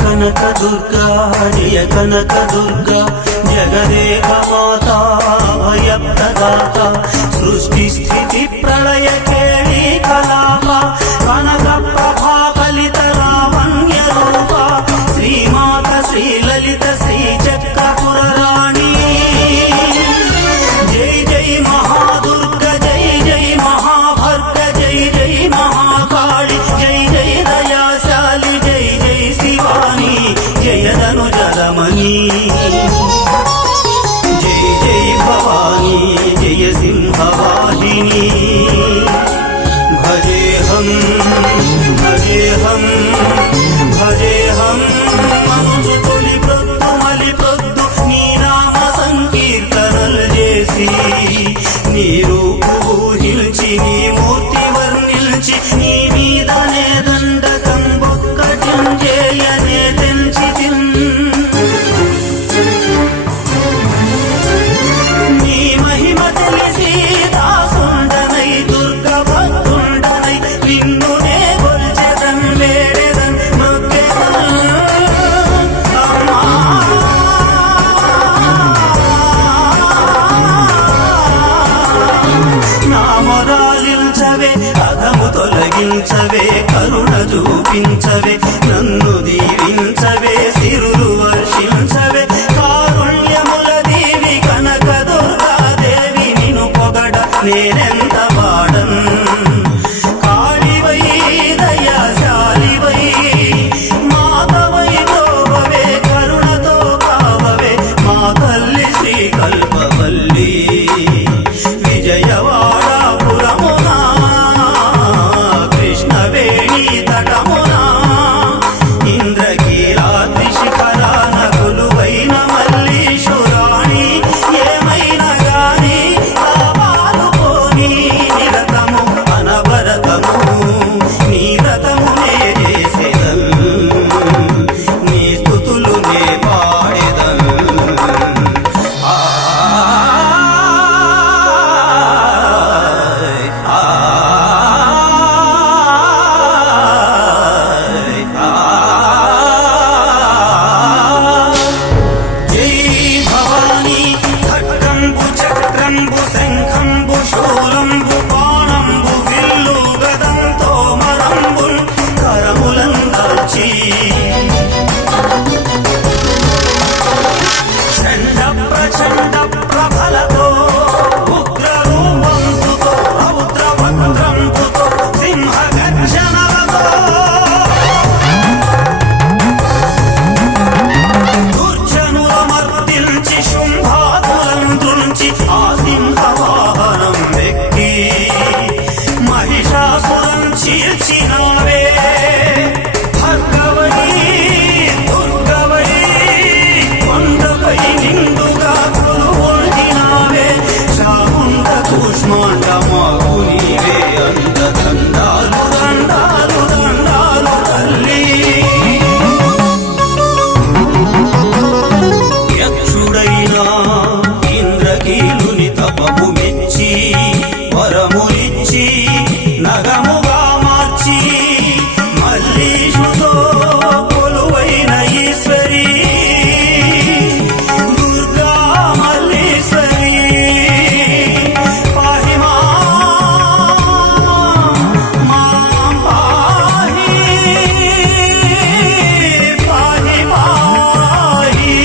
కనక దుర్గా జయ కనక దుర్గా జగదేక మాతా భయప్రదాత సృష్టి స్థితి ప్రళయ కేళి కలాప కనక ప్రభా కలిత లావణ్య రూప శ్రీమాత శ్రీలలిత శ్రీ చక్రపుర రాణి జై జై మహాదుర్గ జై జై మహాభర్గ జై జై మహాకాళి జై జై దయాశాలి జై జై శివాని జయదను జలమణి జై జై భవాని జయ సింహవాహిని భజేహం భజేహం భజేహం మనుజు తొలి ప్రొద్దు మలి ప్రొద్దు నీ నామ సంకీర్తనలు చేసి నీ రూపు ఊహించి నీ మూర్తి వర్ణించి నీ మీదనే దండకం బొక్కటం చేయనే తెంచి నీ మహిమ తెలిసి దాసుండనై దుర్గ భక్తుండనై నిన్నునే కొల్చెదన్ వేడెదన్ మొక్కెదన్ అమ్మా నా మొరాలించవే అధము తొలగించవే కరుణ చూపించవే నన్ను దీవించవే సిరులు వర్షించవే కారుణ్యముల దేవి కనక దుర్గాదేవి నిన్ను పొగడ నేనెంత వాడన్ కాళివై దయాశాలివై మాతవై తోవవే కరుణతో కావవే మా తల్లి శ్రీ కల్పవల్లి విజయవాడపురమునా కృష్ణవేణి తటమునా ఇంద్రకీలాద్రి శిఖరాన కొలువైన మల్లీశ్వరాణి ఏమైనా గాని లాభాలు పోని నిరతము అనవరతము నీ వ్రతమునే చేసేదన్ నీ స్తుతులు నే పాడేదన్ జై భవాని ఖడ్గంబు చక్రంబు శంఖంబు శూలంబు బాణంబు విల్లు గదంతో మరంబుల్ కరములందాల్చి చండ ప్రచండ ప్రభలతో ఉగ్ర రూపంబుతో రౌద్ర వక్రంబుతో సింహ గర్జనలతో దుర్జనులమర్దించి శుంభాదులందుంచి ఆ సింహవాహనం వెక్కి మహిషాసురం చీల్చినావే భర్గవై దుర్గవై కొండపై నిండుగా కొలువొందినావే చాముండ కూష్మాండమాగు నీవే అంత దండాలు దండాలు దండాలు తల్లి యక్షుడైనా ఇంద్రకీలుని తపము మెచ్చి వరములిచ్చి నగముగా మార్చి మల్లీషుతో కొలువైన ఈశ్వరి దుర్గా మల్లీశ్వరి పాహి మాం పాహి పాహి పాహి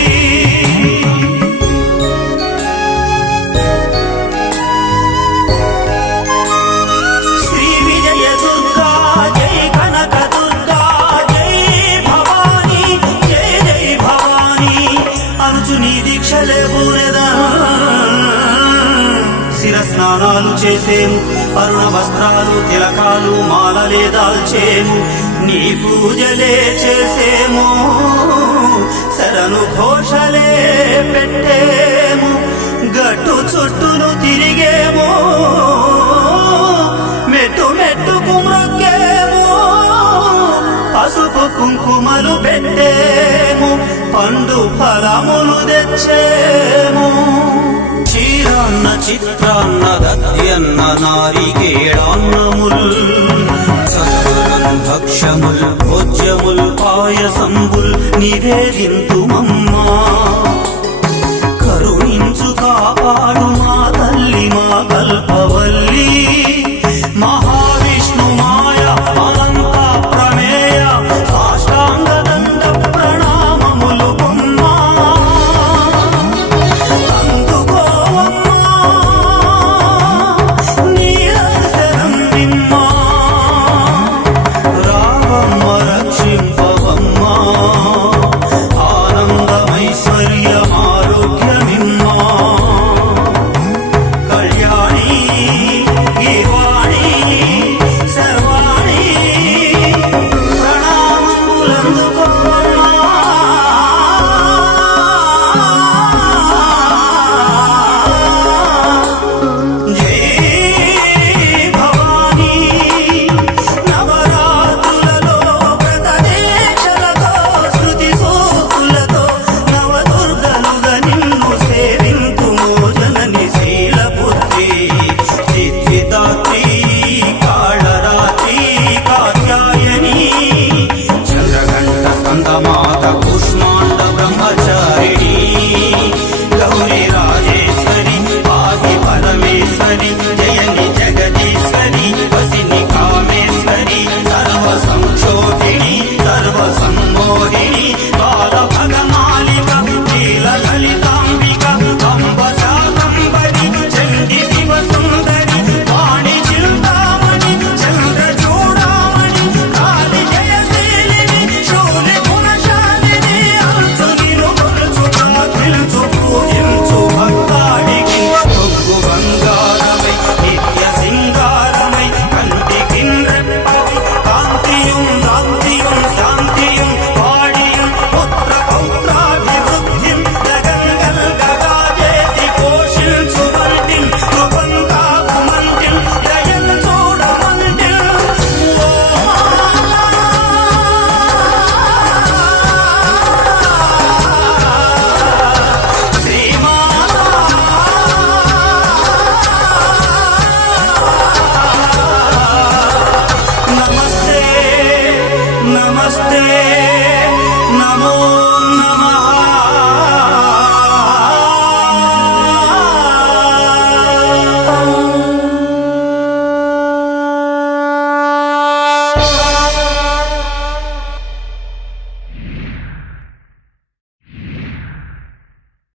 శ్రీ విజయ దుర్గా జై కనక దుర్గా జై భవాని జై జై భవాని అనుచు నీ దీక్షలే పూరెదా శిరస్నానాలు చేసేము అరుణ వస్త్రాలు తిలకాలు మాలలే దాల్చేము నీ పూజలే చేసేము శరణు ఘోషలే పెట్టేము గట్టు చుట్టూను తిరిగేము కుంకుమలు పెట్టేము పండు ఫలములు తెచ్చేము క్షీరాన్న చిత్రాన్న దద్యన్న నారికేళాన్నముల్ సత్వరం భక్ష్యముల్ భోజ్యముల్ పాయసంబుల్ నివేదింతుమమ్మా కరుణించు కాపాడు మా తల్లి మా కల్ప